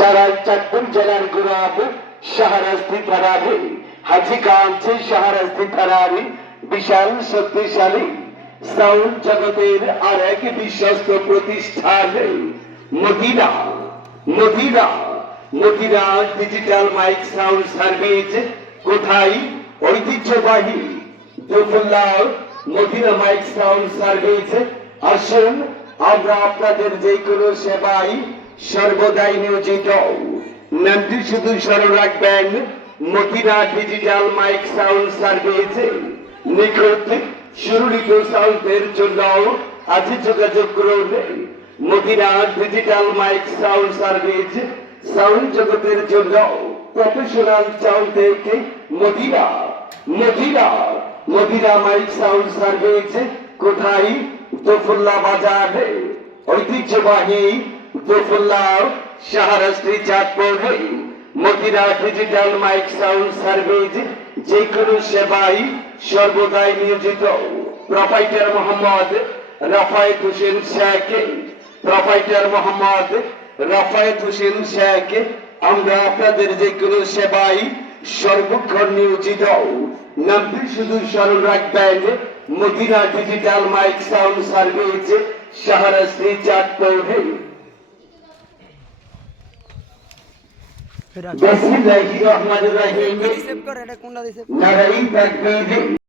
সারা চাঁদপুর জেলার গোলাপ শাহরাস্তি থানারে হাজি কাঁদছে শাহরাস্তি থানারে বিশাল শক্তিশালী সাউন্ড জগতের আর এক বিশ্বস্ত প্রতিষ্ঠান Madina Madina Madina digital mic sound service. কোথায়? ঐতিহ্যবাহী দোফুল্লা মদিনা মাইক সাউন্ড সার্ভিস। আসুন আমরা আপনাদের যে কোনো সেবাই সর্বদাই নিয়োজিত। নামটি শুধু স্মরণ রাখবেন, Madina digital mic sound service. নিখুঁত সুরলিত সাউন্ডের জন্য আজই যোগাযোগ করুন। Madina digital mic sound service sound জগতের জন্য প্রফেশনাল সাউন্ড থেকে Madina Madina Madina mic sound service. কোথায়? দোফুল্লা বাজার ঐতিহ্যবাহী Dophulla Shahrasti Chandpur. Madina digital mic sound service যে কোনো সেবাই সর্বদাই নিয়োজিত। প্রোপাইটার মোহাম্মদ রাফায়েত হোসেন শেখ। প্রোপাইটার মোহাম্মদ রাফায়েত হোসেন শেখ। আমরা আপনাদের যে কোনো সেবাই সর্বক্ষণ নিয়োজিত। নামটি শুধু স্মরণ রাখবেন, Madina digital mic sound service Shahrasti Chandpur. বিসমিল্লাহির রহমানির রহিম। নারায়ে তাকবীর।